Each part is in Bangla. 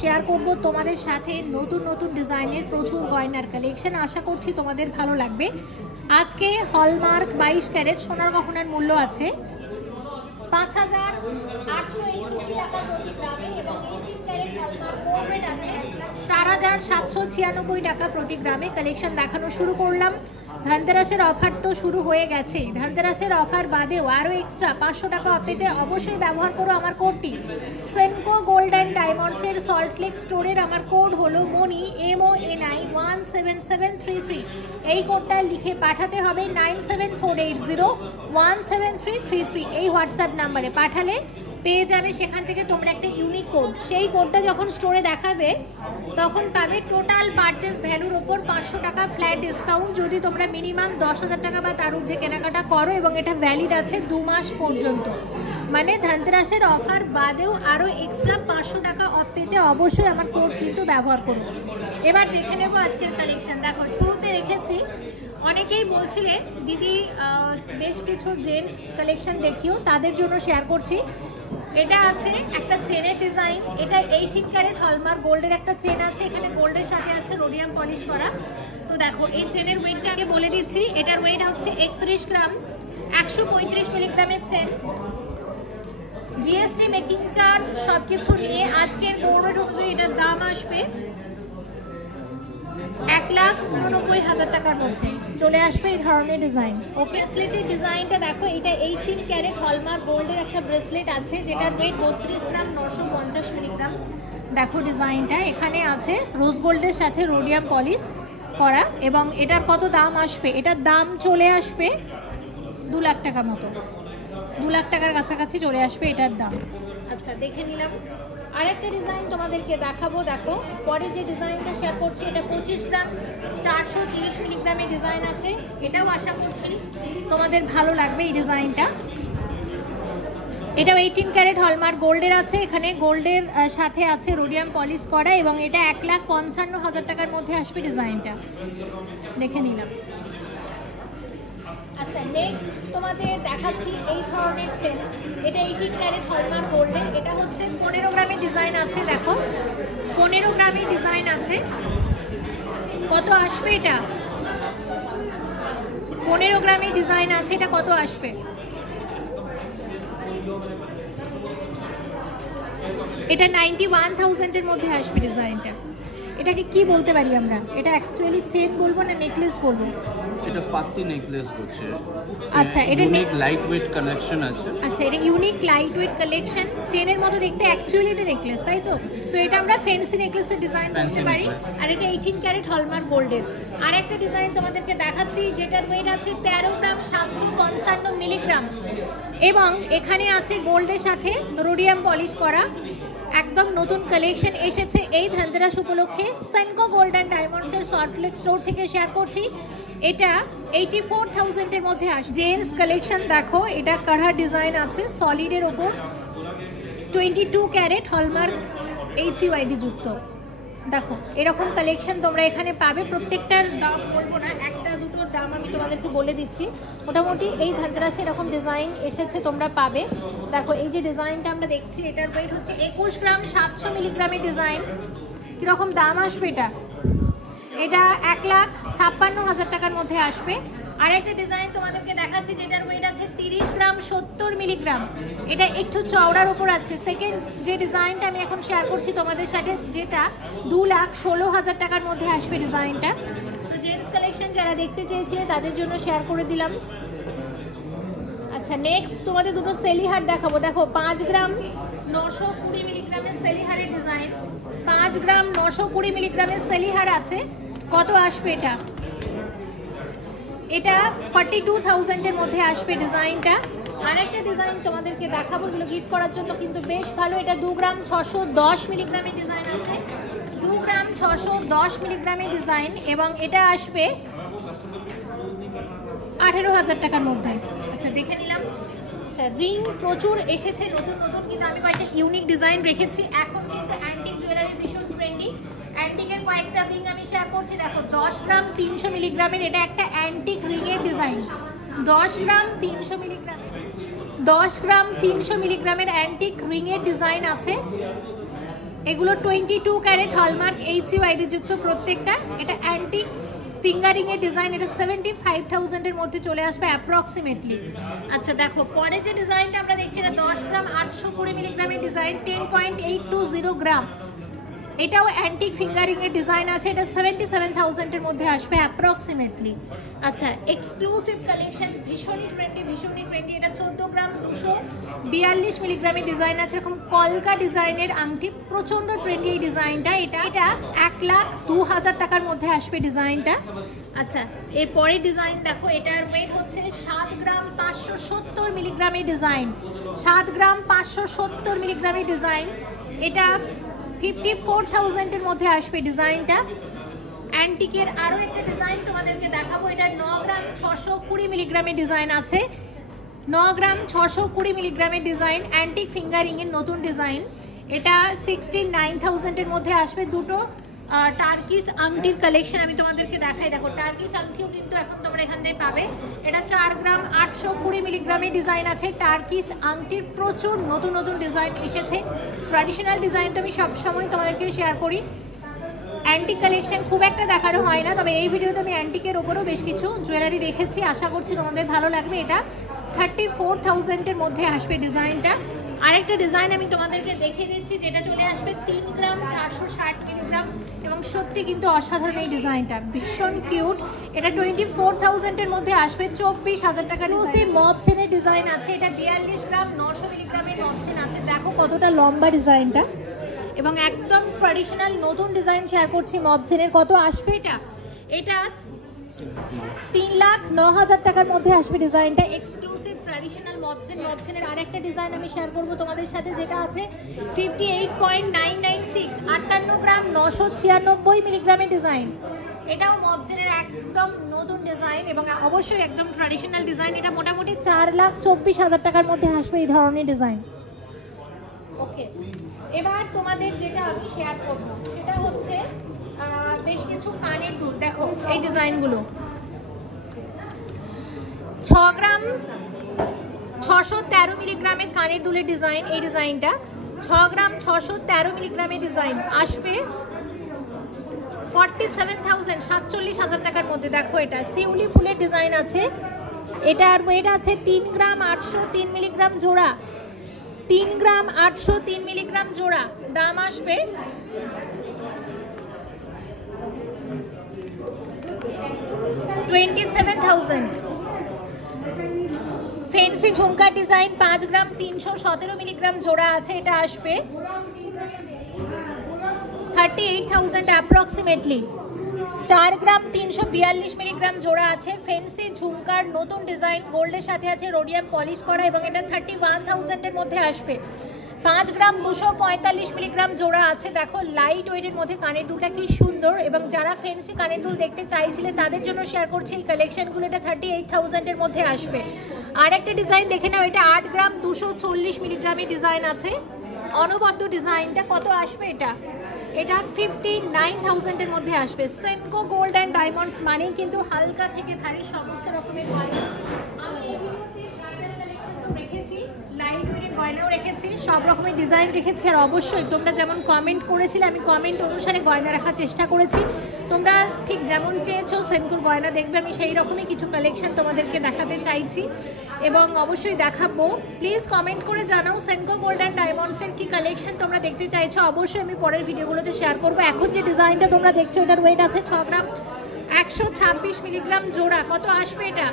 শেয়ার করব তোমাদের সাথে নতুন নতুন ডিজাইনের প্রচুর গয়নার কালেকশন। আশা করছি তোমাদের ভালো লাগবে। আজকে হলমার্ক 22 ক্যারেট সোনার গহনার মূল্য আছে 5,861 টাকা প্রতি গ্রামে এবং 18 ক্যারেট হলমার্ক গোল্ড রেট আছে 4,796 টাকা প্রতি গ্রামে। কালেকশন দেখানো শুরু করলাম। ধনতেরাসের অফার তো শুরু হয়ে গেছে। ধনতেরাসের অফার বাদেও আরও এক্সট্রা 500 টাকা অফ পেতে অবশ্যই ব্যবহার করো আমার কোডটি। সেনকো গোল্ড অ্যান্ড ডায়মন্ডসের সল্টলেক স্টোরের আমার কোড হলো মনি MONI 17733। এই কোডটা লিখে পাঠাতে হবে 9748017333 এই হোয়াটসঅ্যাপ নাম্বারে পাঠালে পেয়ে যাবে। সেখান থেকে তোমরা একটা ইউনিক কোড, সেই কোডটা যখন স্টোরে দেখাবে তখন পাবে টোটাল পারচেস ভ্যালুর ওপর 500 টাকা ফ্ল্যাট ডিসকাউন্ট যদি তোমরা মিনিমাম 10,000 টাকা বা তার ঊর্ধ্বে কেনাকাটা করো এবং এটা ভ্যালিড আছে 2 মাস পর্যন্ত। মানে ধনতেরাসের অফার বাদেও আরও এক্সট্রা 500 টাকা অফ পেতে অবশ্যই আমার কোড কিন্তু ব্যবহার করো। এবার দেখে নেব আজকের কালেকশন। দেখো শুরুতে রেখেছি, অনেকেই বলছিলে দিদি বেশ কিছু জেন্টস কালেকশন দেখিও, তাদের জন্য শেয়ার করছি। এটা আছে একটা চেনের ডিজাইন, এটা 18 ক্যারেট হলমার্ক গোল্ডের একটা চেন আছে, এখানে গোল্ডের সাথে আছে রোডিয়াম পলিশ করা। তো দেখো এই চেনের ওয়েটটা আগে বলে দিচ্ছি। এটার ওয়েট হচ্ছে 31 গ্রাম, 135 মিলিগ্রামের চেন। জিএসটি মেকিং চার্জ সব কিছু নিয়ে আজকের গোল্ড রেট অনুযায়ী এটার দাম আসবে 1,89,000 টাকার মধ্যে চলে আসবে এই ধরনের ডিজাইন। ওকে, ব্রেসলেটের ডিজাইনটা দেখো, এটা 18 ক্যারেট হলমার্ক গোল্ডের একটা ব্রেসলেট আছে যেটার ওয়েট 32 গ্রাম 950 মিলিগ্রাম। দেখো ডিজাইনটা এখানে আছে রোজ গোল্ডের সাথে রোডিয়াম পলিশ করা এবং এটার কত দাম আসবে? এটার দাম চলে আসবে 2 লাখ টাকা মতো, 2 লাখ টাকার কাছাকাছি চলে আসবে এটার দাম। আচ্ছা দেখে নিলাম। আরেকটা ডিজাইন তোমাদেরকে দেখাবো। দেখো পরে যে ডিজাইনটা শেয়ার করছি এটা 25 গ্রাম 430 মিলিগ্রামের ডিজাইন আছে। এটাও আশা করছি তোমাদের ভালো লাগবে এই ডিজাইনটা। এটাও 18 ক্যারেট হলমার্ক গোল্ডের আছে, এখানে গোল্ডের সাথে আছে রোডিয়াম পলিশ করা এবং এটা 1,55,000 টাকার মধ্যে আসবে ডিজাইনটা। দেখে নিলাম। আচ্ছা নেক্সট তোমাদের দেখাচ্ছি এই ধরনের চেন। এটা 18 ক্যারেট হলমার্ক গোল্ডের, এটা হচ্ছে 15 গ্রামের ডিজাইন আছে। দেখো 15 গ্রামের ডিজাইন আছে। কত আসবে এটা? 15 গ্রামের ডিজাইন আছে, এটা কত আসবে? এটা 91,000 এর মধ্যে আসবে ডিজাইনটা। এটাকে কি বলতে পারি আমরা? এটা অ্যাকচুয়ালি চেন বলবো না নেকলেস বলবো? এটা পাতি নেকলেস বলছে। আচ্ছা এটা ইউনিক লাইট ওয়েট কালেকশন আছে। আচ্ছা এটা ইউনিক লাইট ওয়েট কালেকশন, চেনের মতো দেখতে, অ্যাকচুয়ালি এটা নেকলেস, তাই তো? তো এটা আমরা ফ্যান্সি নেকলেসের ডিজাইন বলতে পারি। আর এটা 18 ক্যারেট হলমার্ক গোল্ডের। আর একটা ডিজাইন তোমাদেরকে দেখাচ্ছি যেটার ওয়েট আছে 13 গ্রাম 755 মিলিগ্রাম এবং এখানে আছে গোল্ডের সাথে রোডিয়াম পলিশ করা। একদম নতুন কালেকশন এসেছে এই ধনতেরাস উপলক্ষে। সেনকো গোল্ড অ্যান্ড ডায়মন্ডসের সল্টলেক স্টোর থেকে শেয়ার করছি। এটা 84,000 এর মধ্যে আসে। জেন্টস কালেকশন দেখো, এটা কাঢ়া ডিজাইন আছে সলিডের ওপর, 22 ক্যারেট হলমার্ক HUID যুক্ত। দেখো এরকম কালেকশন তোমরা এখানে পাবে। প্রত্যেকটার দাম বলবো না, একটা দুটোর দাম আমি তোমাদেরকে বলে দিচ্ছি। মোটামুটি এই ধনতেরাসে এরকম ডিজাইন এসেছে তোমরা পাবে। দেখো এই যে ডিজাইনটা আমরা দেখছি এটার ওয়েট হচ্ছে 21 গ্রাম 700 মিলিগ্রামের ডিজাইন। কীরকম দাম আসবে এটা? এটা 1,56,000 টাকার মধ্যে আসবে। আর একটা ডিজাইন তোমাদেরকে দেখাচ্ছি যেটার ওয়েট আছে 30 গ্রাম 70 মিলিগ্রাম। এটা একটু চওড়ার উপর আছে। সেকেন্ড যে ডিজাইনটা আমি এখন শেয়ার করছি তোমাদের সাথে যেটা 2,16,000 টাকার মধ্যে আসবে ডিজাইনটা। তো জেন্টস কালেকশন যারা দেখতে চেয়েছিলেন তাদের জন্য শেয়ার করে দিলাম। আচ্ছা নেক্সট তোমাদের দুটো সেলিহার দেখাবো। দেখো 5 গ্রাম 920 মিলিগ্রামের সেলিহারের ডিজাইন, 5 গ্রাম 920 মিলিগ্রামের সেলিহার আছে। কত আসবে এটা? এটা 42,000 এর মধ্যে আসবে ডিজাইনটা। আর একটা ডিজাইন তোমাদেরকে দেখাবো, এগুলো গিফট করার জন্য কিন্তু বেশ ভালো। এটা 2 গ্রাম 610 মিলিগ্রামের ডিজাইন আছে, 2 গ্রাম 610 মিলিগ্রামের ডিজাইন এবং এটা আসবে 18,000 টাকার মধ্যে। আচ্ছা দেখে নিলাম। আচ্ছা রিং প্রচুর এসেছে নতুন নতুন, কিন্তু আমি কয়েকটা ইউনিক ডিজাইন রেখেছি। এখন কিন্তু অ্যান্টিক জুয়েলারি ভীষণ ট্রেন্ডি। অ্যান্টিকের কয়েকটা রিং আমি শেয়ার করছি। দেখো 10 গ্রাম 300 মিলিগ্রামের, এটা একটা অ্যান্টিক রিংয়ের ডিজাইন। 10 গ্রাম 300 মিলিগ্রামের, 10 গ্রাম 300 মিলিগ্রামের অ্যান্টিক রিংয়ের ডিজাইন আছে। এগুলো 22 ক্যারেট হলমার্ক HUID যুক্ত প্রত্যেকটা। এটা অ্যান্টিক ফিঙ্গারিং এর ডিজাইন, এটা 75,000 এর মধ্যে চলে আসবে অ্যাপ্রক্সিমেটলি। আচ্ছা দেখো পরে যে ডিজাইনটা আমরা দেখছি এটা 10 গ্রাম 820 মিলিগ্রামের ডিজাইন, 10.820 গ্রাম। এটাও অ্যান্টিক ফিঙ্গারিং এর ডিজাইন আছে, এটা 77,000 এর মধ্যে আসবে অ্যাপ্রক্সিমেটলি। আচ্ছা এক্সক্লুসিভ কালেকশন, ভীষণই ট্রেন্ডি। এটা 14 গ্রাম 242 মিলিগ্রামের ডিজাইন আছে, এরকম কলকা ডিজাইনের আংটি, প্রচন্ড ট্রেন্ডি এই ডিজাইনটা। এটা 1,02,000 টাকার মধ্যে আসবে ডিজাইনটা। আচ্ছা এরপরের ডিজাইন দেখো, এটার ওয়েট হচ্ছে 7 গ্রাম 570 মিলিগ্রামের ডিজাইন, 7 গ্রাম 570 মিলিগ্রামের ডিজাইন। এটা 54,000 এর মধ্যে আসবে ডিজাইনটা। অ্যান্টিকের আরও একটা ডিজাইন তোমাদেরকে দেখাবো, এটা 9 গ্রাম 620 মিলিগ্রামের ডিজাইন আছে, 9 গ্রাম 620 মিলিগ্রামের ডিজাইন, অ্যান্টিক ফিঙ্গারিং এর নতুন ডিজাইন। এটা 69,000 এর মধ্যে আসবে। দুটো টার্কিস আংটির কালেকশন আমি তোমাদেরকে দেখাই। দেখো টার্কিস আংটিও কিন্তু এখন তোমরা এখান থেকে পাবে। এটা 4 গ্রাম 820 মিলিগ্রামের ডিজাইন আছে। টার্কিস আংটির প্রচুর নতুন ডিজাইন এসেছে। ট্র্যাডিশনাল ডিজাইন তো আমি সবসময় তোমাদেরকে শেয়ার করি, অ্যান্টিক কালেকশন খুব একটা দেখানো হয় না, তবে এই ভিডিওতে আমি অ্যান্টিকের ওপরও বেশ কিছু জুয়েলারি রেখেছি, আশা করছি তোমাদের ভালো লাগবে। এটা 34,000 এর মধ্যে আসবে ডিজাইনটা। আরেকটা ডিজাইন আমি তোমাদেরকে দেখিয়ে দিচ্ছি, যেটা চলে আসবে 3 গ্রাম 460 মিলিগ্রাম, এবং সত্যি কিন্তু অসাধারণ এই ডিজাইনটা, ভীষণ কিউট। এটা 24,000 এর মধ্যে আসবে, 24,000 টাকা। সেই মব চেনের ডিজাইন আছে, এটা 42 গ্রাম 900 মিলিগ্রামের মব চেন আছে। দেখো কতটা লম্বা ডিজাইনটা, এবং একদম ট্র্যাডিশনাল নতুন ডিজাইন শেয়ার করছি মব চেনের। কত আসবে এটা 3,09,000 টাকার মধ্যে আসবে ডিজাইনটা। এক্সক্লুসিভ ট্র্যাডিশনাল মব চেনের আরেকটা ডিজাইন আমি শেয়ার করব তোমাদের সাথে, যেটা আছে 58.996, 58 গ্রাম 996 মিলিগ্রামের ডিজাইন। এটাও মব চেনের একদম নতুন ডিজাইন, এবং অবশ্যই একদম ট্র্যাডিশনাল ডিজাইন। এটা মোটামুটি 4,24,000 টাকার মধ্যে আসবে এই ধরনের ডিজাইন। ওকে, এবার তোমাদের যেটা আমি শেয়ার করবো সেটা হচ্ছে বেশ কিছু কানের দুল। দেখো এই ডিজাইনগুলো 6 গ্রাম 613 মিলিগ্রামের কানের দুলের ডিজাইন। এই ডিজাইনটা 6 গ্রাম 613 মিলিগ্রামের ডিজাইন আসবে 47,000 47,000 টাকার মধ্যে। দেখো এটা শিউলি ফুলের ডিজাইন আছে, এটার ওয়েট আছে 3 গ্রাম 803 মিলিগ্রাম জোড়া, 3 গ্রাম 803 মিলিগ্রাম জোড়া। দাম আসবে 27,000। ফেন্সি ঝুমকা ডিজাইন 5 গ্রাম 317 মিলিগ্রাম জোড়া আছে, এটা আসবে 38,000 অ্যাপ্রক্সিমেটলি। 4 গ্রাম 342 মিলিগ্রাম জোড়া আছে। ফেন্সি ঝুমকার নতুন ডিজাইন, গোল্ডের সাথে আছে রোডিয়াম পলিশ করা, এবং এটা 31,000 এর মধ্যে আসবে। 5 গ্রাম 245 মিলিগ্রাম জোড়া আছে। দেখো লাইট ওয়েটের মধ্যে কানের দুলটা কি সুন্দর, এবং যারা ফেন্সি কানের দুল দেখতে চাইছিলে তাদের জন্য শেয়ার করছি এই কালেকশনগুলো। এটা 38,000 এর মধ্যে আসবে। আর একটা ডিজাইন দেখে নাও, এটা 8 গ্রাম 240 মিলিগ্রামের ডিজাইন আছে, অনবদ্য ডিজাইনটা। কত আসবে এটা 59,000 এর মধ্যে আসবে। সেনকো গোল্ড অ্যান্ড ডায়মন্ডস মানেই কিন্তু হালকা থেকে ভারী সমস্ত রকমের গয়না। আমি এই ভিডিওতে ব্রাইডাল কালেকশন তো রেখেছি, লাইট ওয়েটের গয়নাও রেখেছি, সব রকমের ডিজাইন রেখেছি। আর অবশ্যই তোমরা যেমন কমেন্ট করেছিলে, আমি কমেন্ট অনুসারে গয়না রাখার চেষ্টা করেছি। তোমরা ঠিক যেমন চেয়েছো সেনকোর গয়না দেখবে, আমি সেই রকমই কিছু কালেকশন তোমাদেরকে দেখাতে চাইছি, এবং অবশ্যই দেখাবো। প্লিজ কমেন্ট করে জানাও সেনকো গোল্ড অ্যান্ড ডায়মন্ডসের কি কালেকশন তোমরা দেখতে চাইছো, অবশ্যই আমি পরের ভিডিওগুলোতে শেয়ার করবো। এখন যে ডিজাইনটা তোমরা দেখছো, এটার ওয়েট আছে 6 গ্রাম 126 মিলিগ্রাম জোড়া। কত আসবে এটা?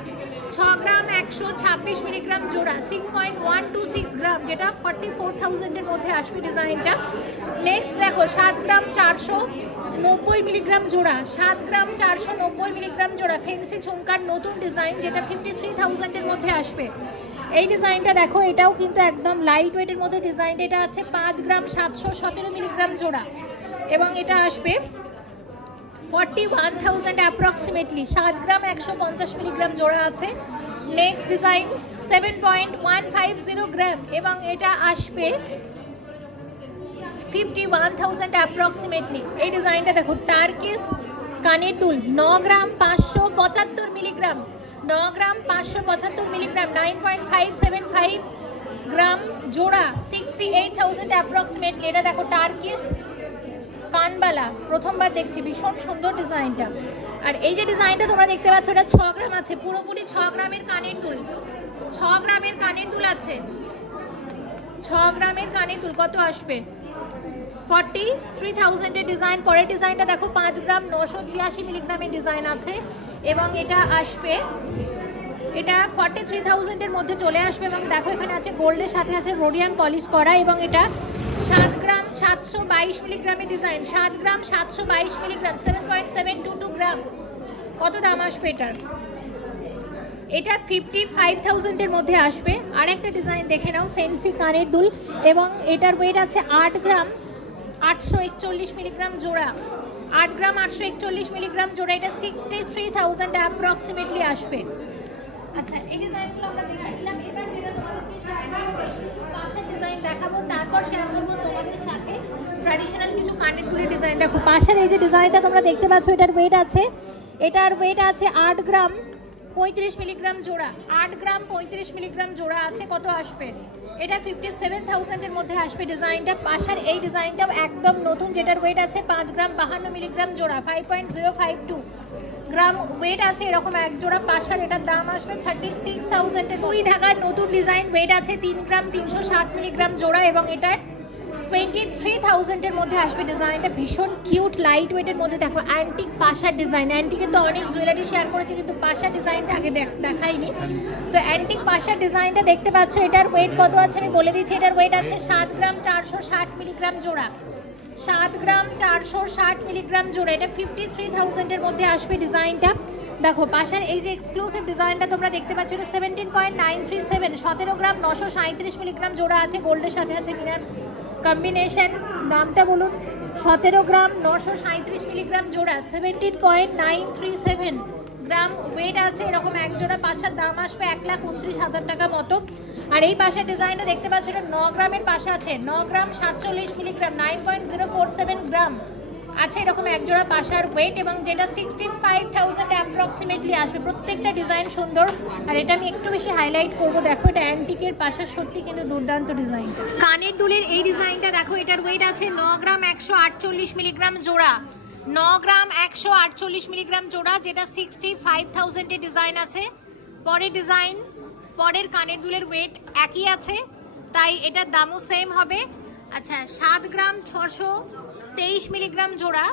6 গ্রাম 126 মিলিগ্রাম জোড়া, 6.126 গ্রাম, যেটা 44,000 এর মধ্যে আসবে ডিজাইনটা। নেক্সট দেখো 7 গ্রাম 490 মিলিগ্রাম জোড়া, 7 গ্রাম 490 মিলিগ্রাম জোড়া, ফেন্সি ঝুমকার নতুন ডিজাইন, যেটা 53,000 এর মধ্যে আসবে। এই ডিজাইনটা দেখো, এটাও কিন্তু একদম লাইট ওয়েটের মধ্যে ডিজাইনটা। এটা আছে 5 গ্রাম 717 মিলিগ্রাম জোড়া, এবং এটা আসবে 41,000 অ্যাপ্রক্সিমেটলি। 7 গ্রাম 150 মিলিগ্রাম জোড়া আছে। নেক্সট ডিজাইন 7.150 গ্রাম, এবং এটা আসবে 51,000 অ্যাপ্রক্সিমেটলি। এই ডিজাইনটা দেখো, টার্কিস কানের দুল 9 গ্রাম 575 মিলিগ্রাম, 9 গ্রাম 575 মিলিগ্রাম, 9.575 গ্রাম জোড়া, 68,000 অ্যাপ্রক্সিমেটলি। এটা দেখো টার্কিস কানবালা প্রথমবার দেখছি, ভীষণ সুন্দর ডিজাইনটা। আর এই যে ডিজাইনটা তোমরা দেখতে পাচ্ছ এটা 6 গ্রাম আছে, পুরোপুরি 6 গ্রামের কানের দুল, 6 গ্রামের কানের দুল আছে, 6 গ্রামের কানের দুল। কত আসবে? 43,000 এর ডিজাইন। পরের ডিজাইনটা দেখো 5 গ্রাম 986 মিলিগ্রামের ডিজাইন আছে এবং এটা আসবে, এটা 43,000 এর মধ্যে চলে আসবে। এবং দেখো এখানে আছে গোল্ডের সাথে আছে রোডিয়াম পলিশ করা এবং এটা 7 গ্রাম 722 মিলিগ্রামের ডিজাইন, 7 গ্রাম 722 মিলিগ্রাম, 7.722 গ্রাম। কত দাম আসবে এটার? এটা 55,000 এর মধ্যে আসবে। আর একটা ডিজাইন দেখে নাও, ফ্যান্সি কানের দুল এবং এটার ওয়েট আছে 8 গ্রাম 841 মিলিগ্রাম জোড়া, 8 গ্রাম 841 মিলিগ্রাম জোড়া। এটা 63,000 অ্যাপ্রক্সিমেটলি আসবে। আচ্ছা, এই ডিজাইনগুলো আমরা দেখালাম। এবার যেটা তোমাদেরকে শেয়ার করব, পাশের ডিজাইন দেখাবো, তারপর শেয়ার করব তোমাদের সাথে ট্র্যাডিশনাল কিছু কানের দুলের ডিজাইন। দেখো পাশের এই যে ডিজাইনটা তোমরা দেখতে পাচ্ছ, এটার ওয়েট আছে 8 গ্রাম 35 মিলিগ্রাম জোড়া, 8 গ্রাম 35 মিলিগ্রাম জোড়া আছে। কত আসবে? এটা 57,000 এর মধ্যে আসবে ডিজাইনটা। পাশের এই ডিজাইনটাও একদম নতুন, যেটার ওয়েট আছে 5 গ্রাম 52 মিলিগ্রাম জোড়া, 5.052 গ্রাম ওয়েট আছে এরকম এক জোড়া পাশার। এটার দাম আসবে 36,000 এর। সুই ঢাকার নতুন ডিজাইন, ওয়েট আছে 3 গ্রাম 307 মিলিগ্রাম জোড়া এবং এটা 23,000 এর মধ্যে আসবে ডিজাইনটা। ভীষণ কিউট লাইট ওয়েটের মধ্যে। দেখো অ্যান্টিক পাশার ডিজাইন, অ্যান্টিকের তো অনেক জুয়েলারি শেয়ার করেছি কিন্তু পাশার ডিজাইনটা আগে দেখাইনি। তো অ্যান্টিক পাশার ডিজাইনটা দেখতে পাচ্ছ। এটার ওয়েট কত আছে আমি বলে দিচ্ছি। এটার ওয়েট আছে 7 গ্রাম 460 মিলিগ্রাম জোড়া, 7 গ্রাম 460 মিলিগ্রাম জোড়া। এটা 53,000 এর মধ্যে আসবে ডিজাইনটা। দেখো পাশের এই যে এক্সক্লুসিভ ডিজাইনটা তোমরা দেখতে পাচ্ছ, এটা 17.937, 17 গ্রাম 937 মিলিগ্রাম জোড়া আছে, গোল্ডের সাথে আছে মিনার কম্বিনেশন। দামটা বলুন? 17 গ্রাম 937 মিলিগ্রাম জোড়া, 17.937 গ্রাম ওয়েট আছে এরকম এক জোড়া। পাশার দাম আসবে 1,29,000 টাকা মতো। আর এই পাশের ডিজাইনটা দেখতে পাচ্ছ, এটা 9 গ্রামের পাশে আছে, 9 গ্রাম 47 মিলিগ্রাম, 9.047 গ্রাম আছে এরকম এক জোড়া পাশার ওয়েট এবং যেটা 65,000 অ্যাপ্রক্সিমেটলি আসবে। প্রত্যেকটা ডিজাইন সুন্দর। আর এটা আমি একটু বেশি হাইলাইট করব। দেখো এটা অ্যান্টিকের পাশার, সত্যি কিন্তু দুর্দান্ত ডিজাইন। কানের দুলের এই ডিজাইনটা দেখো, এটার ওয়েট আছে 9 গ্রাম 148 মিলিগ্রাম জোড়া, 9 গ্রাম 148 মিলিগ্রাম জোড়া, যেটা 65,000 এর ডিজাইন আছে। পরের কানের দুলের ওয়েট একই আছে, তাই এটার দামও সেম হবে। আচ্ছা, 7 গ্রাম 623 মিলিগ্রাম জোড়া,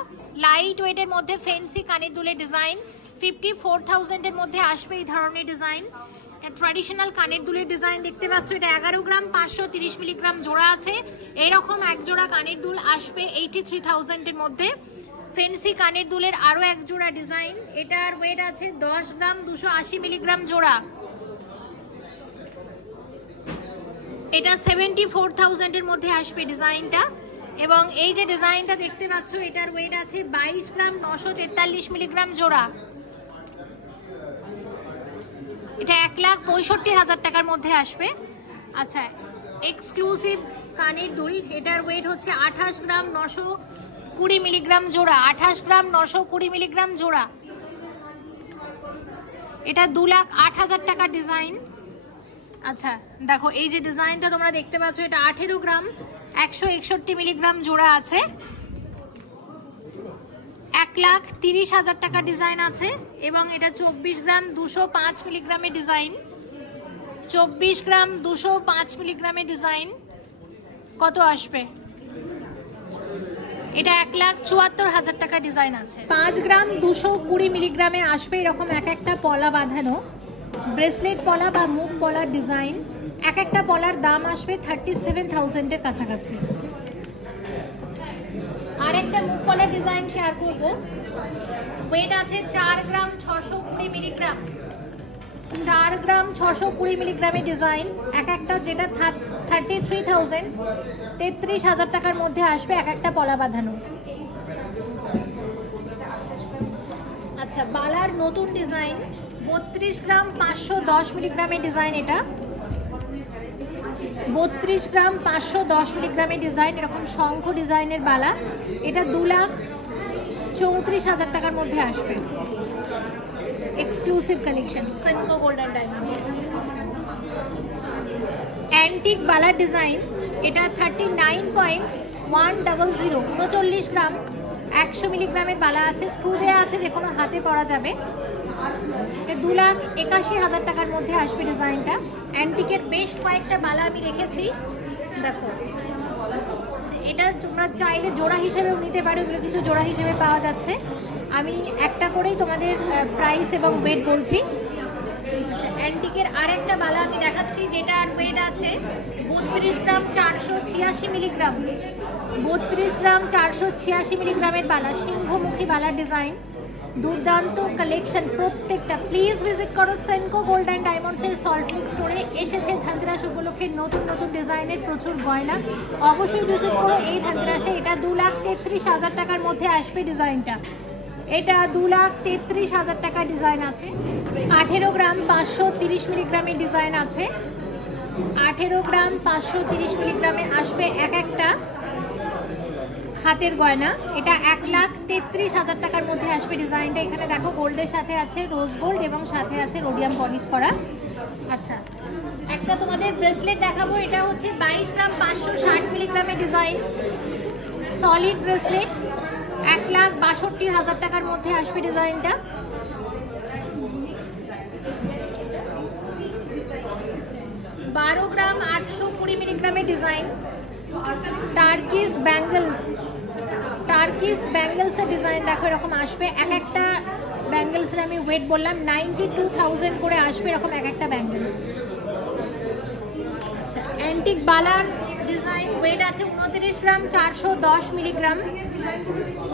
লাইট ওয়েটের মধ্যে ফ্যান্সি কানের দুলের ডিজাইন, 54,000 এর মধ্যে আসবে এই ধরনের ডিজাইন। ট্র্যাডিশনাল কানের দুলের ডিজাইন দেখতে পাচ্ছ। এটা 11 গ্রাম 530 মিলিগ্রাম জোড়া আছে, এইরকম এক জোড়া কানের দুল আসবে 83,000 এর মধ্যে। ফ্যান্সি কানের দুলের আরও এক জোড়া ডিজাইন, এটার ওয়েট আছে 10 গ্রাম 280 মিলিগ্রাম জোড়া, এটা 74,000 এর মধ্যে আসবে ডিজাইনটা। এবং এই যে ডিজাইনটা দেখতে পাচ্ছ, এটার ওয়েট আছে 22 গ্রাম 943 মিলিগ্রাম জোড়া, এটা 1,65,000 টাকার মধ্যে আসবে। আচ্ছা, এক্সক্লুসিভ কানের দুল, এটার ওয়েট হচ্ছে 28 গ্রাম 920 মিলিগ্রাম জোড়া, 28 গ্রাম 920 মিলিগ্রাম জোড়া, এটা 2,08,000 টাকার ডিজাইন। আচ্ছা দেখো এই যে ডিজাইনটা তোমরা দেখতে পাচ্ছ, এটা 18 গ্রাম 161 মিলিগ্রাম জোড়া আছে, 1,30,000 টাকা ডিজাইন আছে। এবং এটা 24 গ্রাম 205 মিলিগ্রামের ডিজাইন, 24 গ্রাম 205 মিলিগ্রামের ডিজাইন। কত আসবে? এটা 1,74,000 টাকা ডিজাইন আছে। 5 গ্রাম 220 মিলিগ্রামে আসবে এরকম এক একটা পলা বাঁধানো ব্রেসলেট পলা বা মুখ পলার ডিজাইন। এক একটা পলার দাম আসবে 37,000 এর কাছাকাছি। আর একটা মুখ পলার ডিজাইন শেয়ার করব, ওয়েট আছে 4 গ্রাম 620 মিলিগ্রাম, 4 গ্রাম 620 মিলিগ্রামের ডিজাইন। এক একটা যেটা 33,000 33,000 টাকার মধ্যে আসবে এক একটা পলা বাঁধানো। আচ্ছা, বালার নতুন ডিজাইন 32 গ্রাম 510 মিলিগ্রামের ডিজাইন, এটা 32 গ্রাম 510 মিলিগ্রামের ডিজাইন, এরকম শঙ্খ ডিজাইনের বালা, এটা 2,34,000 টাকার মধ্যে আসবে। Exclusive collection, Senco golden diamond. Antique বালার ডিজাইন, এটা 39.9 100, 39 গ্রাম, 100 মিলিগ্রামের বালা আছে, স্ক্রু দেওয়া আছে, যে কোনো হাতে পরা যাবে। 2,81,000 টাকার মধ্যে আসবে ডিজাইনটা। অ্যান্টিকের বেশ কয়েকটা বালা আমি রেখেছি, দেখো এটা তোমরা চাইলে জোড়া হিসেবেও নিতে পারো, এগুলো কিন্তু জোড়া হিসেবে পাওয়া যাচ্ছে। আমি একটা করেই তোমাদের প্রাইস এবং ওয়েট বলছি। অ্যান্টিকের আরেকটা বালা আমি দেখাচ্ছি, যেটার ওয়েট আছে 32 গ্রাম 486 মিলিগ্রাম। 32 গ্রাম 486 মিলিগ্রামের বালা, সিংহমুখী বালার ডিজাইন, দুর্দান্ত কালেকশন প্রত্যেকটা। প্লিজ ভিজিট করো সেনকো গোল্ড অ্যান্ড ডায়মন্ডসের সল্টলেক স্টোরে। এসেছে ধানতেরাস উপলক্ষে নতুন নতুন ডিজাইনের প্রচুর গয়না, অবশ্যই ভিজিট করো এই ধানতেরাসে। এটা 2,33,000 টাকার মধ্যে আসবে ডিজাইনটা। এটা 2,33,000 টাকার ডিজাইন আছে। 18 গ্রাম 530 মিলিগ্রামের ডিজাইন আছে। 18 গ্রাম 530 মিলিগ্রামে আসবে এক একটা হাতের গয়না। এটা 1,33,000 টাকার মধ্যে আসবে ডিজাইনটা। এখানে দেখো গোল্ডের সাথে আছে রোজ গোল্ড এবং সাথে আছে রোডিয়াম পলিশ করা। আচ্ছা, একটা তোমাদের ব্রেসলেট দেখাবো, এটা হচ্ছে 22 গ্রাম 560 মিলিগ্রামের ডিজাইন, সলিড ব্রেসলেট, 1,62,000 টাকার মধ্যে আসবে ডিজাইনটা। বারো গ্রাম 820 মিলিগ্রামের ডিজাইন, টার্কিশ ব্যাঙ্গেলসের ডিজাইন দেখো এরকম আসবে। এক একটা ব্যাঙ্গেলসের আমি ওয়েট বললাম 92,000 করে আসবে এরকম এক একটা ব্যাঙ্গেলস। আচ্ছা, অ্যান্টিক বালার ডিজাইন, ওয়েট আছে 29 গ্রাম 410 মিলিগ্রাম।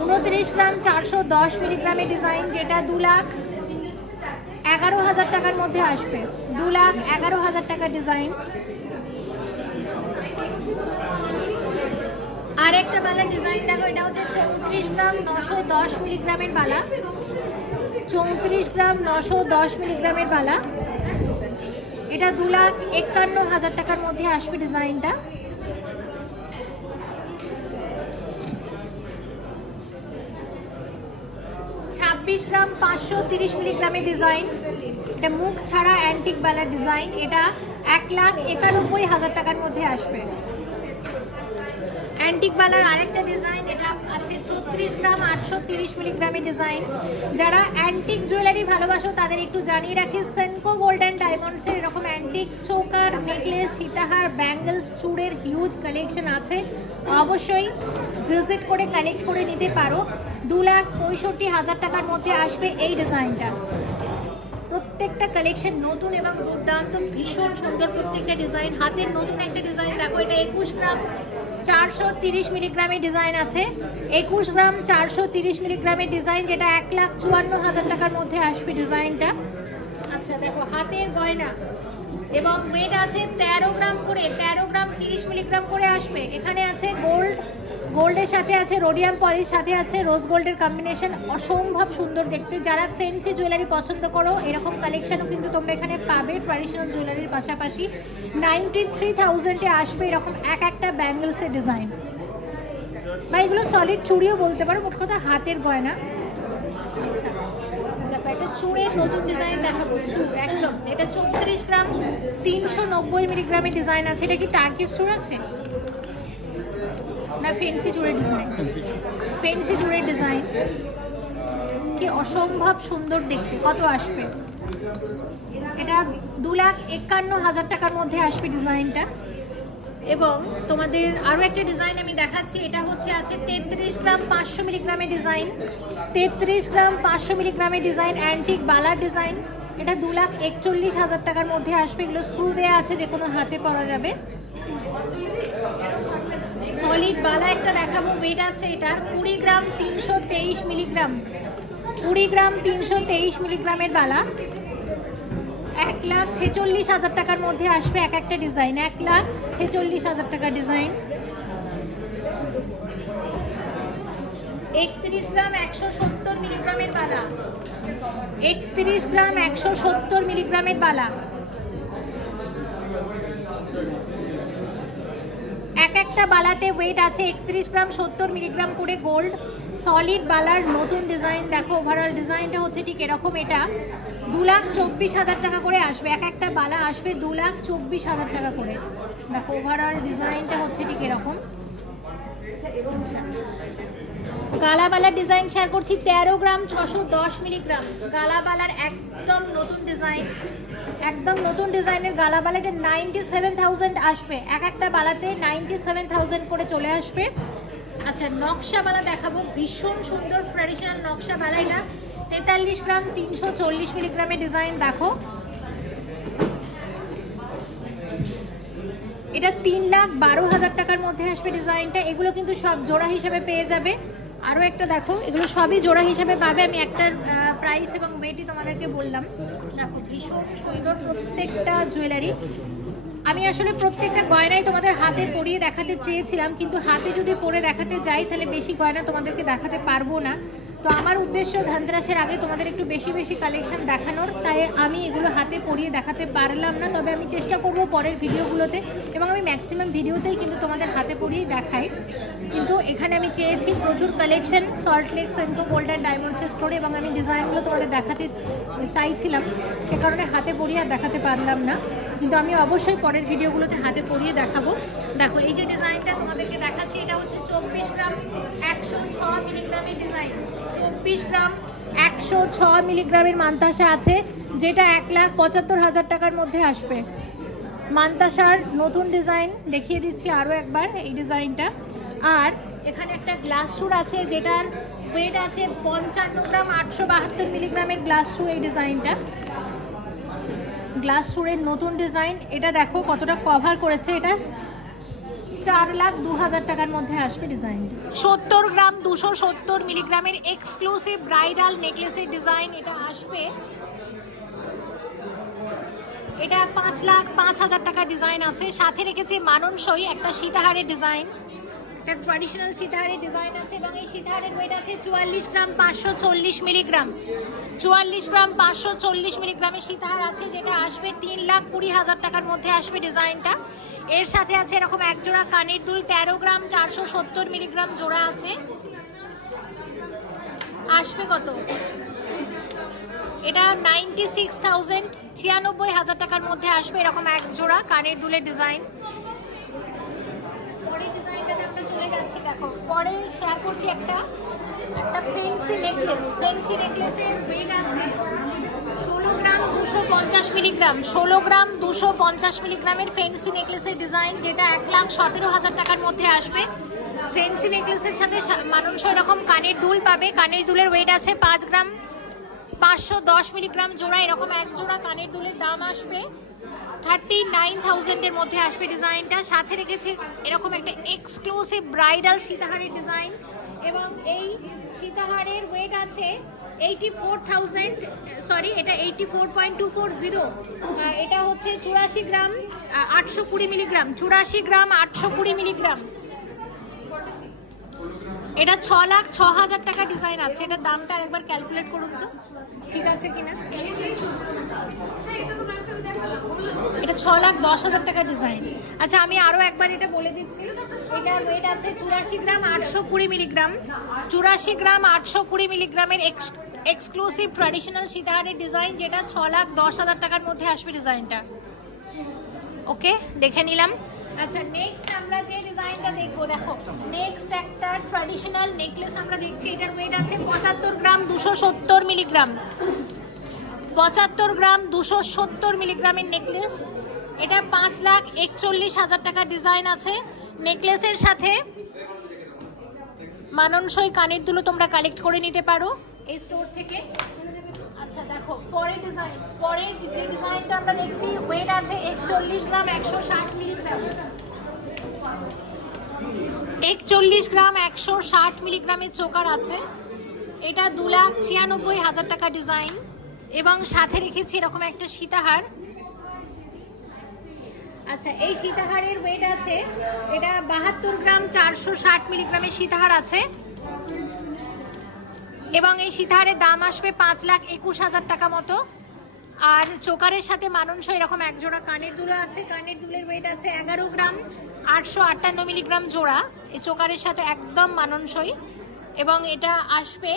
29 গ্রাম 410 মিলিগ্রামের ডিজাইন, যেটা 2,11,000 টাকার মধ্যে আসবে। 2,11,000 টাকার ডিজাইন। আর একটা বালার ডিজাইন দেখো, এটা হচ্ছে 34 গ্রাম 910 মিলিগ্রামের বালা। 34 গ্রাম 910 মিলিগ্রামের বালা, এটা 2,51,000 টাকার মধ্যে আসবে ডিজাইনটা। গ্রাম 530 মিলিগ্রামের ডিজাইন, এটা মুখ ছাড়া অ্যান্টিক বালার ডিজাইন, এটা 1,91,000 টাকার মধ্যে আসবে। অ্যান্টিক বালার আরেকটা ডিজাইন, এটা আছে 34 গ্রাম 830 মিলিগ্রামের ডিজাইন। যারা অ্যান্টিক জুয়েলারি ভালোবাসো তাদের একটু জানিয়ে রাখি, সেনকো গোল্ড অ্যান্ড ডায়মন্ডসের এরকম অ্যান্টিক চোকার, নেকলেস, সীতাহার, ব্যাঙ্গেলস, চূড়ের হিউজ কালেকশন আছে, অবশ্যই ভিজিট করে কালেক্ট করে নিতে পারো। 2,65,000 টাকার মধ্যে আসবে এই ডিজাইনটা। প্রত্যেকটা কালেকশন নতুন এবং দুর্দান্ত, ভীষণ সুন্দর প্রত্যেকটা ডিজাইন। হাতের নতুন একটা ডিজাইন দেখো, এটা 21 গ্রাম 430 মিলিগ্রামের ডিজাইন আছে। 21 গ্রাম 430 মিলিগ্রামের ডিজাইন, যেটা 1,54,000 টাকার মধ্যে আসবে ডিজাইনটা। আচ্ছা দেখো, হাতের গয়না এবং ওয়েট আছে 13 গ্রাম করে, 13 গ্রাম 30 মিলিগ্রাম করে আসবে। এখানে আছে গোল্ডের সাথে আছে রোডিয়াম পলিশ, সাথে আছে রোজ গোল্ডের কম্বিনেশন, অসম্ভব সুন্দর দেখতে। যারা ফ্যান্সি জুয়েলারি পছন্দ করো এরকম কালেকশনও কিন্তু তোমরা এখানে পাবে ট্র্যাডিশনাল জুয়েলারির পাশাপাশি। 93,000-এ আসবে এরকম এক একটা ব্যাঙ্গেলসের ডিজাইন, বা এগুলো সলিড চুড়িও বলতে পারো, মোট কথা হাতের গয়না। আচ্ছা দেখো, একটা চূড়ের নতুন ডিজাইন দেখাবো, চূড় একদম, এটা 34 গ্রাম 390 মিলিগ্রামের ডিজাইন আছে। এটা কি টার্কিশ চূড় আছে না ফেন্সি জুড়ে ডিজাইন? ফেন্সি জুড়ে ডিজাইন, কি অসম্ভব সুন্দর দেখতে। কত আসবে? এটা 2,51,000 টাকার মধ্যে আসবে ডিজাইনটা। এবং তোমাদের আরও একটা ডিজাইন আমি দেখাচ্ছি, এটা হচ্ছে আছে 33 গ্রাম 500 মিলিগ্রামের ডিজাইন। 33 গ্রাম 500 মিলিগ্রামের ডিজাইন, অ্যান্টিক বালার ডিজাইন, এটা 2,41,000 টাকার মধ্যে আসবে। এগুলো স্ক্রু দেওয়া আছে, যে কোনো হাতে পরা যাবে। সলিড বালা একটা দেখাবো, ওয়েট আছে এটার 20 গ্রাম 323 মিলিগ্রাম। 20 গ্রাম 323 মিলিগ্রামের বালা, 1,46,000 টাকার মধ্যে আসবে এক একটা ডিজাইন। 1,46,000 টাকা ডিজাইন। 31 গ্রাম 170 মিলিগ্রামের বালা, 31 গ্রাম 170 মিলিগ্রামের বালা, এক একটা বালাতে ওয়েট আছে 31 গ্রাম 70 মিলিগ্রাম করে গোল্ড। সলিড বালার নতুন ডিজাইন দেখো, ওভারঅল ডিজাইনটা হচ্ছে ঠিক এরকম। এটা 2,24,000 টাকা করে আসবে, এক একটা বালা আসবে 2,24,000 টাকা করে। দেখো ওভারঅল ডিজাইনটা হচ্ছে ঠিক এরকম। গালাবালার ডিজাইন শেয়ার করছি 13 গ্রাম 610 মিলিগ্রাম। গালাবালার একদম নতুন ডিজাইন, একদম নতুন ডিজাইনের গালাবালা। এটা 97,000 আসবে, এক একটা বালাতে 97,000 করে চলে আসবে। আচ্ছা নকশাবালা দেখাবো, ভীষণ সুন্দর ট্র্যাডিশনাল নকশাবালা। এটা 43 গ্রাম 340 মিলিগ্রামের ডিজাইন। দেখো এটা 3,12,000 টাকার মধ্যে আসবে ডিজাইনটা। এগুলো কিন্তু সব জোড়া হিসেবে পেয়ে যাবে। আরও একটা দেখো, এগুলো সবই জোড়া হিসেবে পাবে। আমি একটার প্রাইস এবং ওয়েটই তোমাদেরকে বললাম। দেখো ভীষণ সুন্দর প্রত্যেকটা জুয়েলারি। আমি আসলে প্রত্যেকটা গয়নাই তোমাদের হাতে পরিয়ে দেখাতে চেয়েছিলাম, কিন্তু হাতে যদি পরে দেখাতে যাই তাহলে বেশি গয়না তোমাদেরকে দেখাতে পারবো না। তো আমার উদ্দেশ্য ধনতেরাসের আগে তোমাদের একটু বেশি বেশি কালেকশন দেখানোর, তাই আমি এগুলো হাতে পরিয়ে দেখাতে পারলাম না। তবে আমি চেষ্টা করব পরের ভিডিওগুলোতে, এবং আমি ম্যাক্সিমাম ভিডিওতেই কিন্তু তোমাদের হাতে পরিয়েই দেখাই। কিন্তু এখানে আমি চেয়েছি প্রচুর collection Salt Lake Senco gold and ডায়মন্ডসের স্টোরে, এবং আমি ডিজাইনগুলো তোমাদের দেখাতে চাইছিলাম, সে কারণে হাতে পরিয়ে আর দেখাতে পারলাম না। কিন্তু আমি অবশ্যই পরের ভিডিওগুলোতে হাতে পরিয়ে দেখাবো। দেখো এই যে ডিজাইনটা তোমাদেরকে দেখাচ্ছি, এটা হচ্ছে 24 গ্রাম 106 মিলিগ্রামের ডিজাইন। 24 গ্রাম 106 মিলিগ্রামের মান্তাসা আছে, যেটা 1,75,000 টাকার মধ্যে আসবে। মান্তাসার নতুন ডিজাইন দেখিয়ে দিচ্ছি আরও একবার এই ডিজাইনটা। আর এখানে একটা গ্লাস শু আছে, যেটার ওয়েট আছে 55 গ্রাম 872 মিলিগ্রামের গ্লাস শু। এই ডিজাইনটা গ্লাস শুরের নতুন ডিজাইন। এটা দেখো কতটা কভার করেছে। এটা 4,02,000 টাকার মধ্যে আসবে ডিজাইনটা। 70 গ্রাম 270 মিলিগ্রামের এক্সক্লুসিভ ব্রাইডাল নেকলেসের ডিজাইন এটা আসবে। এটা 5,05,000 টাকার ডিজাইন আছে। সাথে রেখেছে মাননসই একটা সীতাহারের ডিজাইন, একটা ট্র্যাডিশনাল সীতাহারের ডিজাইন আছে, এবং এই সীতাহারের ওয়েট আছে 44 গ্রাম 540 মিলিগ্রাম। 44 গ্রাম 540 মিলিগ্রামের সীতাহার আছে, যেটা আসবে 3,20,000 টাকার মধ্যে আসবে ডিজাইনটা। এর সাথে আছে এরকম এক জোড়া কানের দুল 13 গ্রাম 470 মিলিগ্রাম জোড়া আছে, আসবে কত? এটা 96,000 96,000 টাকার মধ্যে আসবে এরকম এক জোড়া কানের দুলের ডিজাইন। পরের ডিজাইনটাতে আমরা চলে যাচ্ছি। দেখো পরে শেয়ার করছি একটা ফেন্সি নেকলেস। ফেন্সি নেকলেসের ওয়েট আছে 16 গ্রাম 250 মিলিগ্রাম। 16 গ্রাম 250 মিলিগ্রামের ফেন্সি নেকলেসের ডিজাইন, যেটা 1,17,000 টাকার মধ্যে আসবে। ফেন্সি নেকলেসের সাথে মাননসই এরকম কানের দুল পাবে। কানের দুলের ওয়েট আছে 5 গ্রাম 510 মিলিগ্রাম জোড়া। এরকম এক জোড়া কানের দুলের দাম আসবে 39,000 এর মধ্যে আসবে ডিজাইনটা। সাথে রেখেছে এরকম একটা এক্সক্লুসিভ ব্রাইডাল সীতাহারের ডিজাইন, এবং এই সীতাহারের ওয়েট আছে 84,000 সরি এটা 84.240। এটা হচ্ছে 84 গ্রাম 820 মিলিগ্রাম। 84 গ্রাম 820 মিলিগ্রাম। এটা 6,06,000 টাকা ডিজাইন আছে। এটার দামটা আরেকবার ক্যালকুলেট করুন তো ঠিক আছে কিনা। এটা 6,10,000 টাকা ডিজাইন। আচ্ছা আমি আরও একবার এটা বলে দিচ্ছি। এটার ওয়েট আছে 84 গ্রাম 820 মিলিগ্রাম। 84 গ্রাম 820 মিলিগ্রামের এক্সক্লুসিভ ট্র্যাডিশনাল সীতাহারের ডিজাইন, যেটা 6,10,000 টাকার মধ্যে আসবে ডিজাইনটা। ওকে দেখে নিলাম। আচ্ছা নেক্সট আমরা যে ডিজাইনটা দেখবো, দেখো নেক্সট একটা ট্র্যাডিশনাল নেকলেস আমরা দেখছি। এটার ওয়েট আছে 75 গ্রাম 270 মিলিগ্রাম। 75 গ্রাম 270 মিলিগ্রামের নেকলেস। এটা 5,41,000 টাকার ডিজাইন আছে। নেকলেসের সাথে মাননসই কানের দুলও তোমরা কালেক্ট করে নিতে পারো এই স্টোর থেকে। আচ্ছা দেখো পরের ডিজাইন। পরের যে ডিজাইনটা আমরা দেখছি ওয়েট আছে 41 গ্রাম 160 মিলিগ্রাম। 41 গ্রাম 160 মিলিগ্রামের চোকার আছে। এটা 2,96,000 টাকা ডিজাইন, এবং সাথে রেখেছি এরকম একটা সীতাহার। আচ্ছা এই সীতাহারের ওয়েট আছে এটা 72 গ্রাম 460 মিলিগ্রামের সীতাহার আছে, এবং এই সীতাহারের দাম আসবে 5,21,000 টাকা মতো। আর চোকারের সাথে মাননসই এরকম এক জোড়া কানের দুল আছে। কানের দুলের ওয়েট আছে 11 গ্রাম 858 মিলিগ্রাম জোড়া। এই চোকারের সাথে একদম মাননসই, এবং এটা আসবে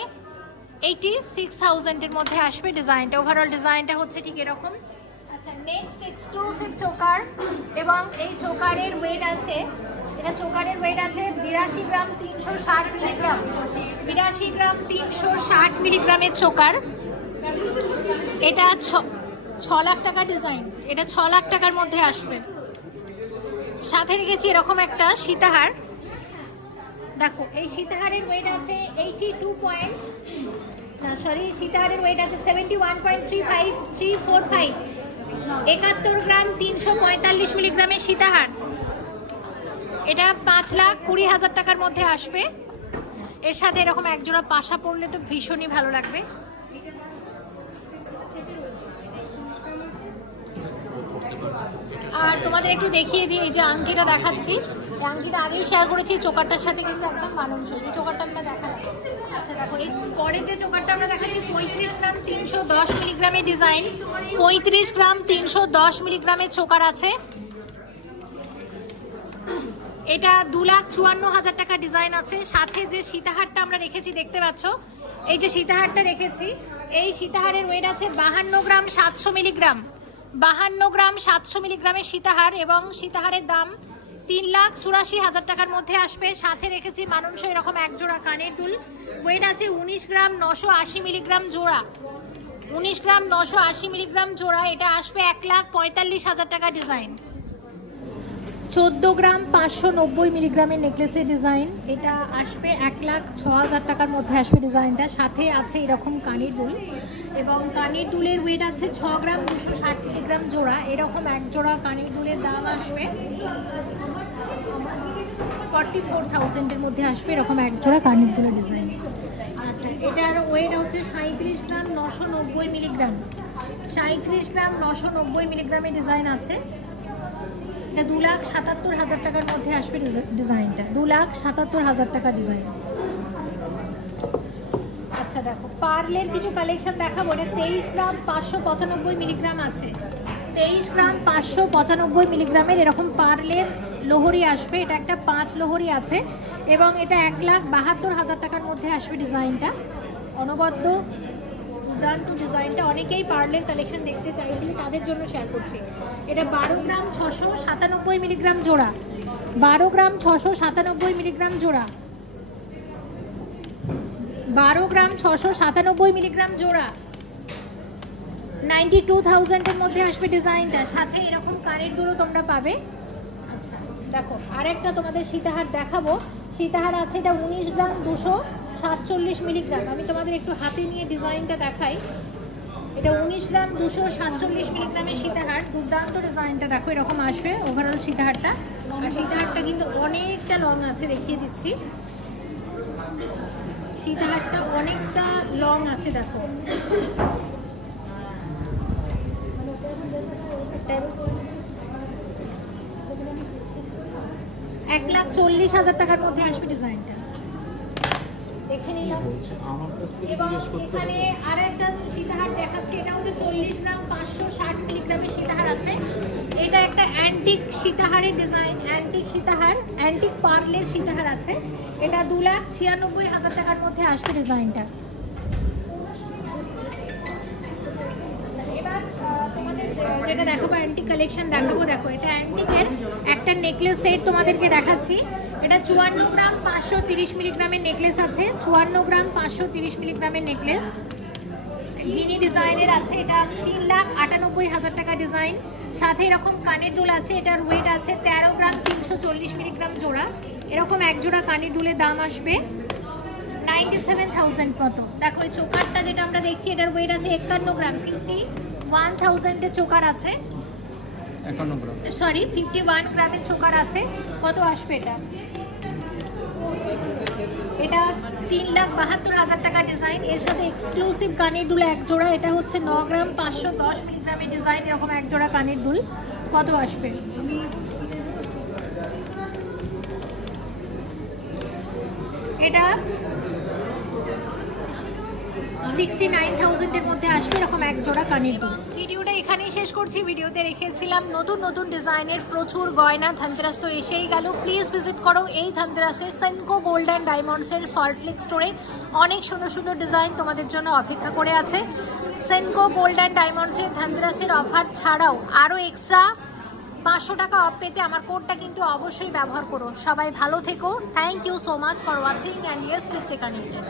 86,000 এর মধ্যে আসবে ডিজাইনটা। ওভারঅল ডিজাইনটা হচ্ছে ঠিক এরকম। আচ্ছা নেক্সট এক্সক্লুসিভ চোকার, এবং এই চোকারের ওয়েট আছে এটা চোকারের ওয়েট আছে 82 গ্রাম 360 মিলিগ্রাম, 82 গ্রাম 360 মিলিগ্রামের চোকার। এটা 6 লাখ টাকা ডিজাইন, এটা 6 লাখ টাকার মধ্যে আসবে। সাথে রেখেছি এরকম একটা সীতাহার, দেখো এই সীতাহারের ওয়েট আছে 71.345, 71 গ্রাম 345 মিলিগ্রামের সীতাহার। এটা 5,20,000 টাকার মধ্যে আসবে। এর সাথে এরকম একজোড়া পাশা পরলে তো ভীষণই ভালো লাগবে। আর তোমাদের একটু দেখিয়ে দিই, এই যে আংটিটা দেখাচ্ছি, এই আংটিটা আগেই শেয়ার করেছি, চোকারটার সাথে কিন্তু একদম মানানসই। এই চোকারটা আমরা দেখালাম। আচ্ছা দেখো, এই পরের যে চোকারটা আমরা দেখাচ্ছি 35 গ্রাম 310 মিলিগ্রামের ডিজাইন, 35 গ্রাম 310 মিলিগ্রামের চোকার আছে। এটা 2,54,000 টাকা ডিজাইন আছে। সাথে যে সীতাহারটা আমরা রেখেছি দেখতে পাচ্ছ, এই যে সীতাহারটা রেখেছি, এই সীতাহারের ওয়েট আছে 52 গ্রাম 700 মিলিগ্রাম, 52 গ্রাম 700 মিলিগ্রামের সীতাহার, এবং সীতাহারের দাম 3,84,000 টাকার মধ্যে আসবে। সাথে রেখেছি মানানসই এরকম এক জোড়া কানের দুল, ওয়েট আছে 19 গ্রাম 980 মিলিগ্রাম জোড়া, 19 গ্রাম 980 মিলিগ্রাম জোড়া। এটা আসবে 1,45,000 টাকা ডিজাইন। 14 গ্রাম 590 মিলিগ্রামের নেকলেসের ডিজাইন, এটা আসবে 1,06,000 টাকার মধ্যে আসবে ডিজাইনটা। সাথে আছে এরকম কানের দুল, এবং কানের দুলের ওয়েট আছে 6 গ্রাম 260 মিলিগ্রাম জোড়া। এরকম এক জোড়া কানের দুলের দাম আসবে 44,000-এর মধ্যে আসবে এরকম এক জোড়া কানের দুলের ডিজাইন। আচ্ছা, এটার ওয়েট হচ্ছে 37 গ্রাম 990 মিলিগ্রাম, 37 গ্রাম 990 মিলিগ্রামের ডিজাইন আছে। এটা 2,77,000 টাকার মধ্যে আসবে ডিজাইনটা, 2,77,000 টাকা ডিজাইন। আচ্ছা দেখো, পার্লের কিছু কালেকশন দেখাবো। এটা 23 গ্রাম 595 মিলিগ্রাম আছে, 23 গ্রাম 595 মিলিগ্রামের এরকম পার্লের লোহরি আসবে। এটা একটা 5 লোহরি আছে, এবং এটা 1,72,000 টাকার মধ্যে আসবে ডিজাইনটা। অনবদ্য দুর্দান্ত ডিজাইনটা, অনেকেই পার্লের কালেকশন দেখতে চাইছিলেন, তাদের জন্য শেয়ার করছি। এটা 12 গ্রাম 697 মিলিগ্রাম জোড়া, 12 গ্রাম 697 মিলিগ্রাম জোড়া, 12 গ্রাম 697 মিলিগ্রাম জোড়া, 92,000-এর মধ্যে আসবে ডিজাইনটা। সাথে এরকম কানের দুলও তোমরা পাবে। আচ্ছা দেখো, আরেকটা তোমাদের সীতাহার দেখাবো। সীতাহার আছে, এটা 19 গ্রাম 247 মিলিগ্রাম। আমি তোমাদের একটু হাতে নিয়ে ডিজাইনটা দেখাই। এটা 19 গ্রাম 247 মিলিগ্রামের সীতাহার, দুর্দান্ত ডিজাইনটা দেখো, এরকম আসবে ওভারঅল সীতাহারটা। আর সীতাহারটা কিন্তু অনেকটা লং আছে, দেখিয়ে দিচ্ছি। সীতাহারটা অনেকটা লং আছে, দেখো। 1,40,000 টাকার মধ্যে আসবে ডিজাইনটা, দেখে নিলাম। এবং এখানে আর একটা সীতাহার দেখাচ্ছি, এটা হচ্ছে 40 গ্রাম 560 মিলিগ্রামের সীতাহার আছে। এটা একটা অ্যান্টিক সীতাহারের ডিজাইন, অ্যান্টিক সীতাহার, অ্যান্টিক পার্লের সীতাহার আছে। এটা 2,96,000 টাকার মধ্যে আসবে ডিজাইনটা। এবার তোমাদের যেটা দেখাবো, অ্যান্টিক কালেকশন দেখাবো। দেখো, এটা অ্যান্টিকের একটা নেকলেস সেট তোমাদেরকে দেখাচ্ছি। এটা 54 গ্রাম 530 মিলিগ্রামের নেকলেস আছে, 54 গ্রাম 530 মিলিগ্রামের নেকলেস, গিনি ডিজাইনের আছে। এটা 3,98,000 টাকা ডিজাইন। সাথে এরকম কানের দুল আছে, এটার ওয়েট আছে 13 গ্রাম 340 মিলিগ্রাম জোড়া। এরকম এক জোড়া কানের দুলের দাম আসবে 97,000 মতো। দেখো, এই চোকারটা যেটা আমরা দেখছি, এটার ওয়েট আছে 51 গ্রাম, 51,000-এর চোকার আছে, 51 গ্রামের চোকার আছে। কত আসবে এটা? এটা 3,72,000 টাকা ডিজাইন। এর সাথে এক্সক্লুসিভ কানের দুল এক জোড়া, এটা হচ্ছে 9 গ্রাম 510 মিলিগ্রামের ডিজাইন। এরকম এক জোড়া কানের দুল কত আসবে? এটা 69,000-এর মধ্যে আসবে এরকম এক জোড়া কানের দুল। ভিডিওটা এখানেই শেষ করছি। ভিডিওতে রেখেছিলাম নতুন নতুন ডিজাইনের প্রচুর গয়না। ধনতেরাস তো এসেই গেল, প্লিজ ভিজিট করো এই ধনতেরাসে সেনকো গোল্ড অ্যান্ড ডায়মন্ডসের সল্টলেক স্টোরে। অনেক সুন্দর সুন্দর ডিজাইন তোমাদের জন্য অপেক্ষা করে আছে। সেনকো গোল্ড অ্যান্ড ডায়মন্ডসের ধনতেরাসের অফার ছাড়াও আরও এক্সট্রা 500 টাকা অফ পেতে আমার কোডটা কিন্তু অবশ্যই ব্যবহার করো। সবাই ভালো থেকো। Thank you so much for watching and yes please stay connected.